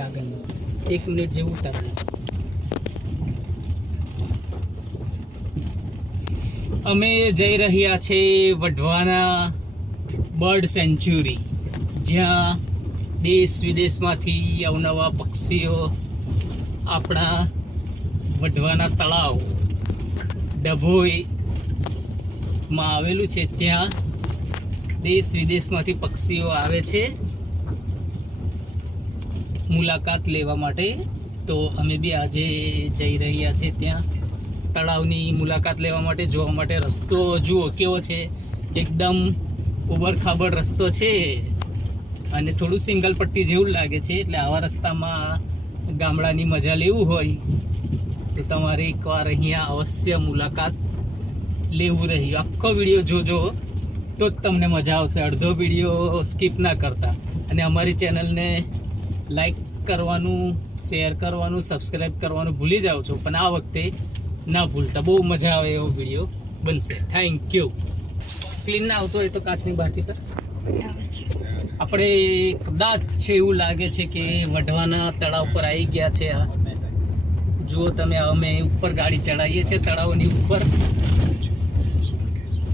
હવે આગળનું એક મિનિટ જેવું ઉતારજે અમે જઈ રહ્યા છે વઢવાના બર્ડ સેન્ચ્યુરી જ્યાં દેશ વિદેશમાંથી અવનવા પક્ષીઓ આપણા વઢવાના તળાવ, ડભોઈમાં આવેલું છે. ત્યાં દેશ વિદેશમાંથી પક્ષીઓ આવે છે. મુલાકાત લેવા માટે. તો અમે બી આજે જઈ રહ્યા છીએ ત્યાં. તળાવની મુલાકાત લેવા માટે, જોવા માટે. રસ્તો જુઓ કેવો છે. એકદમ ઉબડખાબડ રસ્તો છે. અને થોડું સિંગલ પટ્ટી જેવું લાગે છે, એટલે આવા રસ્તામાં ગામડાની મજા લેવું હોય. તો તમારે એકવાર અહીંયા અવશ્ય મુલાકાત લેવું રહ્યું. આખો વીડિયો જોજો, તો જ તમને મજા આવશે. અડધો વીડિયો સ્કીપ ના કરતા. અને અમારી ચેનલને લાઈક કરવાનું શેર કરવાનું સબસ્ક્રાઈબ કરવાનું ભૂલી જાઓ છો. પણ આ વખતે ના ભૂલતા. બહુ મજા આવે એવો વીડિયો બનશે. થેન્ક યુ ક્લીન ના આવતો હોય તો કાચની બહારથી કર આપણે કદાચ છે એવું લાગે છે કે વઢવાના તળાવ પર આવી ગયા છે આ. જુઓ તમે, અમે ઉપર ગાડી ચડાવીએ છીએ તળાવની ઉપર.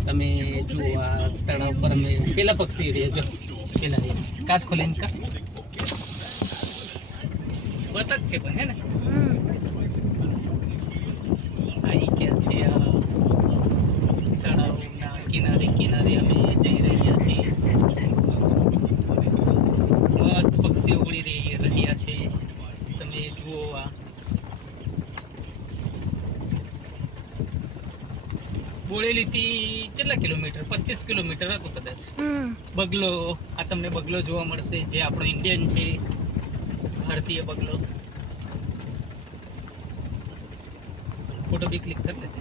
તમે જુઓ આ તળાવ પર અમે પેલા પક્ષી રહ્યા જો પેલા કાચ ખોલીને કા? બતક છે પણ હે ને? આવી ગયા છે આ તળાવના કિનારે કિનારે અમે જઈ રહ્યા છીએ. મસ્ત પક્ષીઓ ઉડી રહી રહ્યા છે. તમે જુઓ આ. બોડેલીથી કેટલા કિલોમીટર? પચીસ કિલોમીટર હતું કદાચ. બગલો આ તમને બગલો જોવા મળશે જે આપણો ઇન્ડિયન છે. ભારતીય બગલો ફોટો બી ક્લિક કરી લેજે.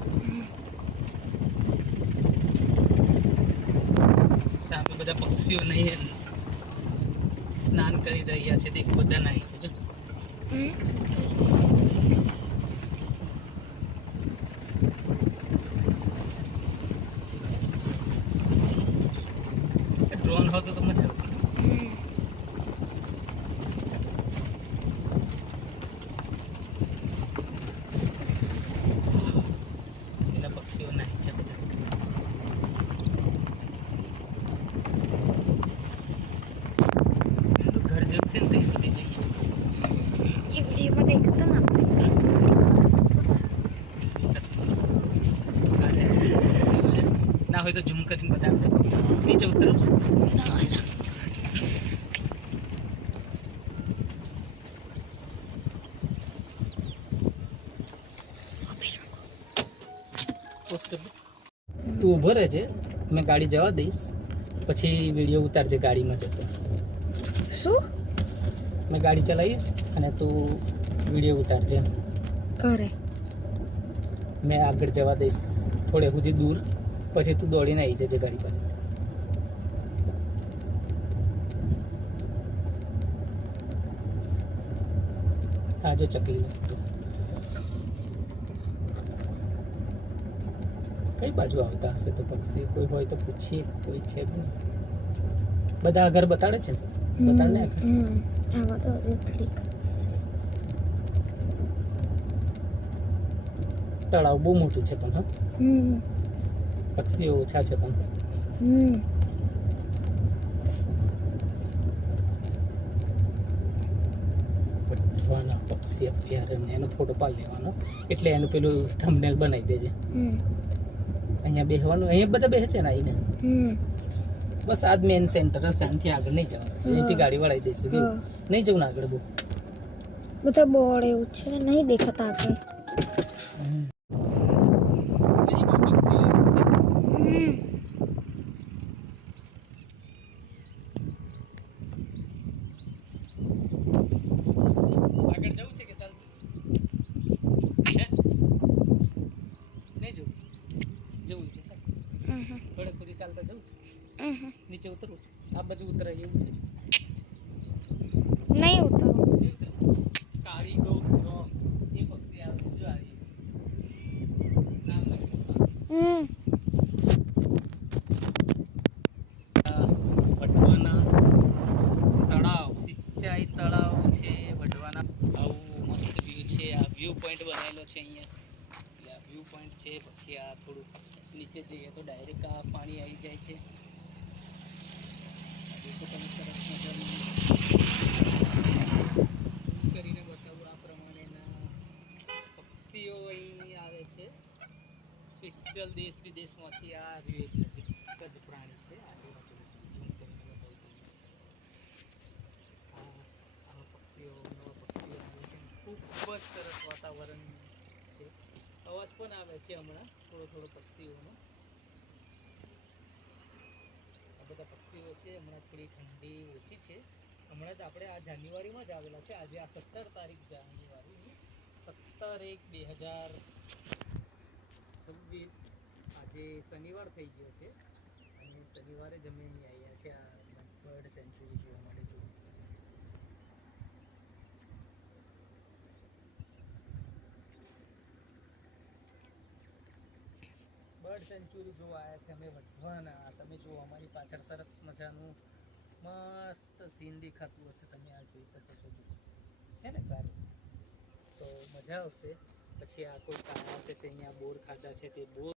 સામે બધા પક્ષીઓ નહીં સ્નાન કરી રહ્યા છે. દેખ બધા નહીં છે, જો. ડ્રોન હોતો તો મજા આવતી પેલા પક્ષીઓ નાહી છે બધા પેલું ઘર જેવું છે ને ત્યાં સુધી જઈએ એ વિડીયોમાં દેખાતો ને ના હોય તો ઝૂમ કરીને બતાવી દે. નીચે દે. તું ઊભો રહેજે. મેં ગાડી જવા દઈશ. પછી વીડિયો ઉતારજે ગાડીમાં જતો. શું? મેં ગાડી ચલાવીશ અને તું વીડિયો ઉતારજે. કરે. મેં આગળ જવા દઈશ. થોડે સુધી દૂર. પછી તું દોડીને આવી જજે ગાડી પર આ જો ચકલી. કઈ બાજુ આવતા હશે તો પક્ષી? કોઈ હોય તો પૂછીએ. કોઈ છે પણ બધા ઘર બતાડે છે ને? બતાડ ને આગળ. હમ. આ બધો હજુ થોડીક તળાવ બહુ મોટું છે પણ હા. હમ પક્ષીઓ ઓછા છે પણ હમ વઢવાના પક્ષી અભયારણ્ય એનો ફોટો પાડી લેવાનો એટલે એનું પેલું થંબનેલ બનાવી દેજે હમ અહીંયા બેસવાનું અહીંયા બધા બેસે છે ને આવીને હમ બસ આ જ મેન સેન્ટર હશે આનાથી આગળ નહીં જવાનું અહીંથી ગાડી વળાવી દઈશું કેવું હા. નહીં જવું ને આગળ બહુ બધા બોર્ડ એવું છે નહીં દેખાતા આગળ હમ આગળ જવું છે કે ચાલશે હે? નહીં જવું જવું છે ચાલ. હમ થોડેક સુધી ચાલતા જવું છે હમ નીચે ઉતરવું છે આ બાજુ ઉતરાય એવું છે નહીં ઉતરવું નહીં ઉતરાય? કાળી ગૌ ગૌ, એ પક્ષી આવે છે, જો આવી પોઈન્ટ બનાવેલો છે અહીંયા. એટલે આ વ્યૂ પોઈન્ટ છે, પછી આ થોડું નીચે જઈએ તો ડાયરેક્ટ આ પાણી આવી જાય છે. કરીને બતાવું આ પ્રમાણેના પક્ષીઓ અહીં આવે છે. સ્પેશિયલ દેશ વિદેશમાંથી આ એક જ પ્રાણી છે. આ પક્ષીઓ ખૂબ જ સરસ વાતાવરણ છે. અવાજ પણ આવે છે હમણાં, થોડો થોડો પક્ષીઓનો. આ બધા પક્ષીઓ છે, હમણાં થોડી ઠંડી ઓછી છે. હમણાં જ આપણે આ જાન્યુઆરીમાં જ આવેલા છે. આજે આ સત્તર તારીખ જાન્યુઆરીની સત્તર એક બે હજાર છવ્વીસ. આજે શનિવાર થઈ ગયો છે. અને શનિવારે જ અમે અહીંયા આવ્યા છે આ બર્ડ સેન્ચુરી જોવા માટે જોવું બર્ડ સેન્ચુરી જોવા આવ્યા છે, અમે વઢવાના તમે જુઓ, અમારી પાછળ સરસ મજાનું મસ્ત સીન દેખાતું હશે, તમે આ જોઈ શકો છો. છે ને સારું? તો મજા આવશે. પછી આ કોઈ કાળા છે તે અહીંયા બોર ખાધા છે, તે બોર